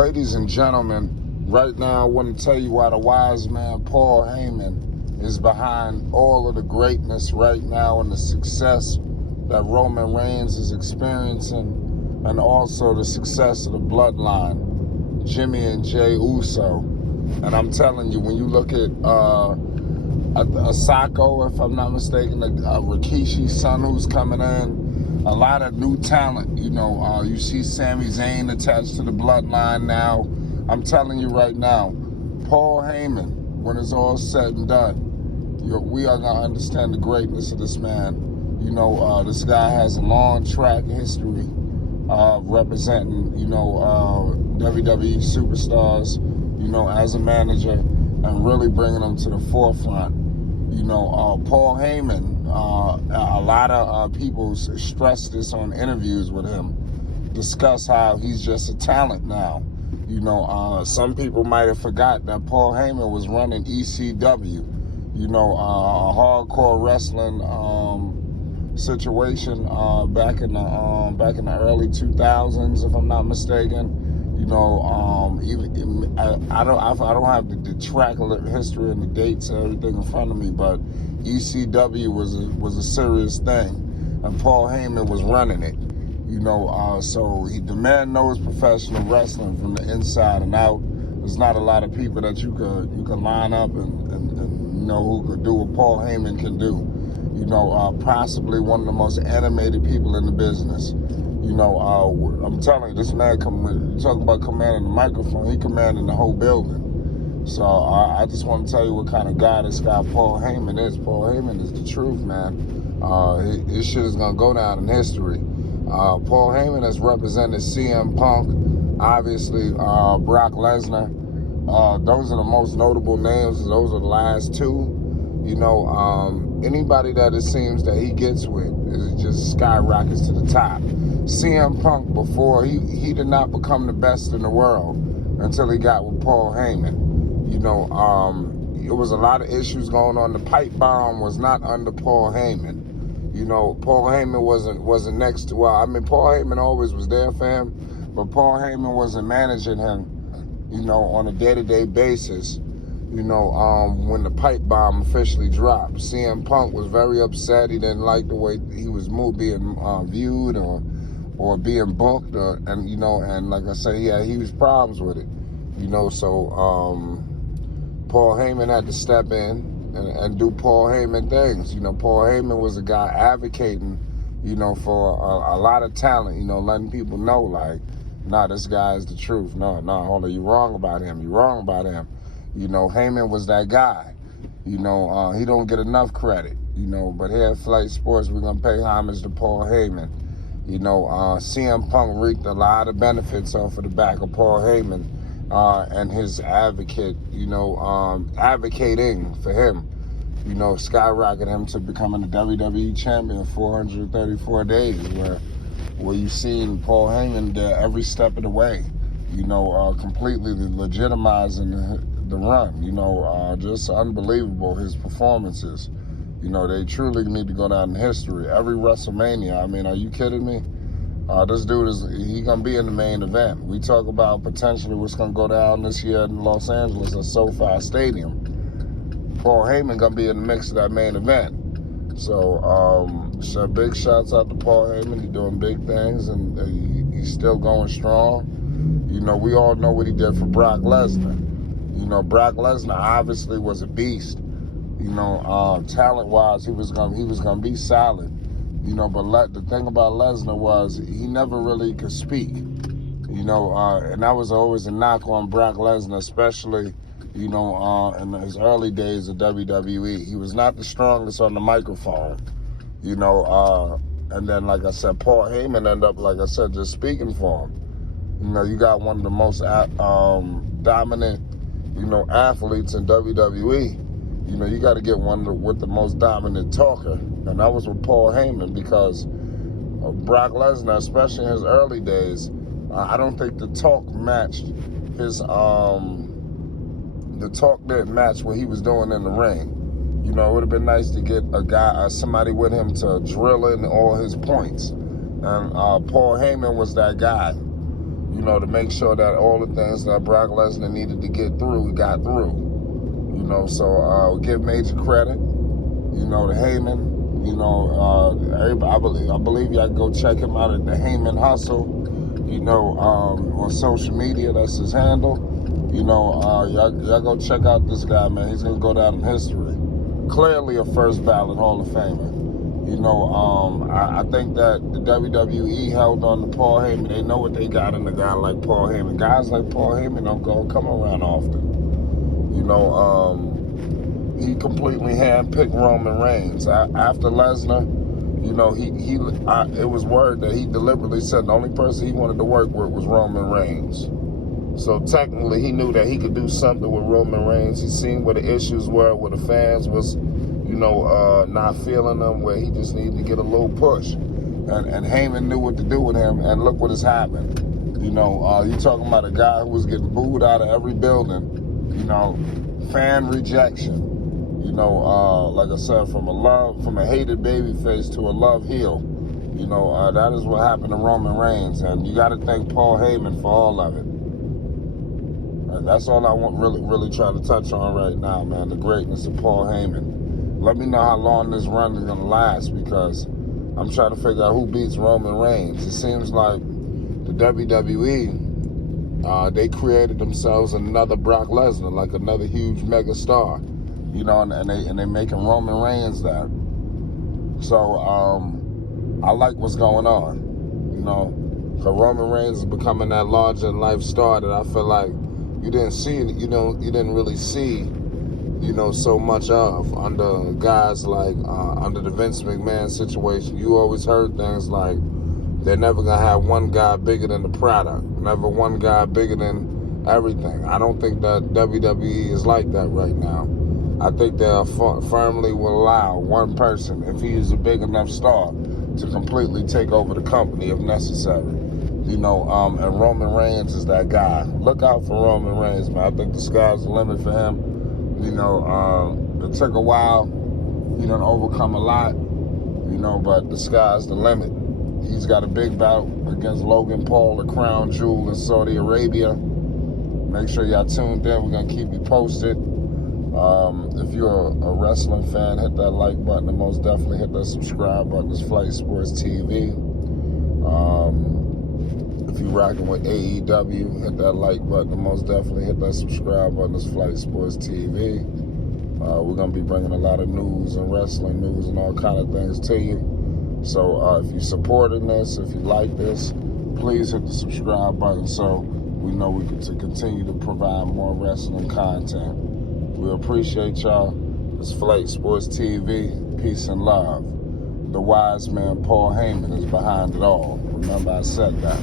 Ladies and gentlemen, right now I want to tell you why the wise man Paul Heyman is behind all of the greatness right now and the success that Roman Reigns is experiencing, and also the success of the Bloodline, Jimmy and Jey Uso. And I'm telling you, when you look at Asako, if I'm not mistaken, Rikishi's son who's coming in, a lot of new talent. You see Sami Zayn attached to the Bloodline now. I'm telling you right now, Paul Heyman, when it's all said and done, we are going to understand the greatness of this man. This guy has a long track history representing, WWE superstars, as a manager, and really bringing them to the forefront. Paul Heyman, a lot of people stress this on interviews with him, discuss how he's just a talent now. Some people might have forgot that Paul Heyman was running ECW, a hardcore wrestling situation back in the early 2000s, if I'm not mistaken. I don't have the track history and the dates and everything in front of me, but ECW was a serious thing, and Paul Heyman was running it. So the man knows professional wrestling from the inside and out. There's not a lot of people that you could line up and who could do what Paul Heyman can do. Possibly one of the most animated people in the business. I'm telling you, this man, you talk about commanding the microphone, he commanding the whole building. So I just want to tell you what kind of guy this guy Paul Heyman is. Paul Heyman is the truth, man. His shit is going to go down in history. Paul Heyman has represented CM Punk, obviously Brock Lesnar. Those are the most notable names. Those are the last two. Anybody that it seems that he gets with is just skyrockets to the top. CM Punk, before, he did not become the best in the world until he got with Paul Heyman. It was a lot of issues going on. The pipe bomb was not under Paul Heyman. Paul Heyman wasn't next to, Paul Heyman always was there for him, but Paul Heyman wasn't managing him, on a day-to-day basis, when the pipe bomb officially dropped. CM Punk was very upset. He didn't like the way he was being viewed or being booked, and like I said, he had huge problems with it. So Paul Heyman had to step in and do Paul Heyman things. Paul Heyman was a guy advocating, for a lot of talent, letting people know, like, nah, this guy is the truth. No, hold on, you're wrong about him. Heyman was that guy. He don't get enough credit, but here at Flight Sports, we're going to pay homage to Paul Heyman. CM Punk reaped a lot of benefits off of the back of Paul Heyman and his advocating for him, skyrocketed him to becoming the WWE champion in 434 days, where you've seen Paul Heyman there every step of the way, completely legitimizing the run, just unbelievable, his performances. They truly need to go down in history. Every WrestleMania, are you kidding me? This dude he gonna be in the main event. We talk about potentially what's gonna go down this year in Los Angeles at SoFi Stadium. Paul Heyman gonna be in the mix of that main event. So big shouts out to Paul Heyman. He's doing big things, and he's still going strong. We all know what he did for Brock Lesnar. Brock Lesnar obviously was a beast. Talent-wise, he was gonna be solid. But the thing about Lesnar was he never really could speak. And that was always a knock on Brock Lesnar, especially, in his early days of WWE. He was not the strongest on the microphone. And then, like I said, Paul Heyman ended up, like I said, just speaking for him. You got one of the most dominant, athletes in WWE. You got to get one with the most dominant talker. And that was with Paul Heyman, because Brock Lesnar, especially in his early days, I don't think the talk matched his, the talk didn't match what he was doing in the ring. It would have been nice to get somebody with him to drill in all his points. And Paul Heyman was that guy. to make sure that all the things that Brock Lesnar needed to get through, he got through. So give major credit, to Heyman. I believe y'all can go check him out at the Heyman Hustle. On social media, that's his handle. Y'all go check out this guy, man. He's gonna go down in history. Clearly a first ballot Hall of Famer. I think that the WWE held on to Paul Heyman. They know what they got in a guy like Paul Heyman. Guys like Paul Heyman don't come around often. He completely handpicked Roman Reigns. After Lesnar, it was word that he deliberately said the only person he wanted to work with was Roman Reigns. So technically, he knew that he could do something with Roman Reigns. He seen where the issues were, where the fans was, not feeling him, where he just needed to get a little push. And Heyman knew what to do with him, and look what has happened. You're talking about a guy who was getting booed out of every building, fan rejection. Like I said, from a hated babyface to a love heel. That is what happened to Roman Reigns, and you got to thank Paul Heyman for all of it. That's all I want really try to touch on right now, man, the greatness of Paul Heyman. Let me know how long this run is going to last, because I'm trying to figure out who beats Roman Reigns. It seems like the WWE, they created themselves another Brock Lesnar, like another huge mega star, and they making Roman Reigns that. So I like what's going on, because Roman Reigns is becoming that larger than life star that I feel like you didn't really see, so much of under guys like under the Vince McMahon situation. You always heard things like they're never gonna have one guy bigger than the product, never one guy bigger than everything. I don't think that WWE is like that right now. I think they firmly will allow one person, if he is a big enough star, to completely take over the company if necessary. And Roman Reigns is that guy. Look out for Roman Reigns, man. I think the sky's the limit for him. It took a while, to overcome a lot, but the sky's the limit. He's got a big bout against Logan Paul, the crown jewel in Saudi Arabia. Make sure y'all tuned in. We're going to keep you posted. If you're a wrestling fan, hit that like button, and most definitely hit that subscribe button. It's Flight Sports TV. If you're rocking with AEW, hit that like button, and most definitely hit that subscribe button. It's Flight Sports TV. We're going to be bringing a lot of news and wrestling news and all kind of things to you. So if you're supporting this, if you like this, please hit the subscribe button so we know we can continue to provide more wrestling content. We appreciate y'all. It's Flight Sports TV. Peace and love. The wise man Paul Heyman is behind it all. Remember I said that.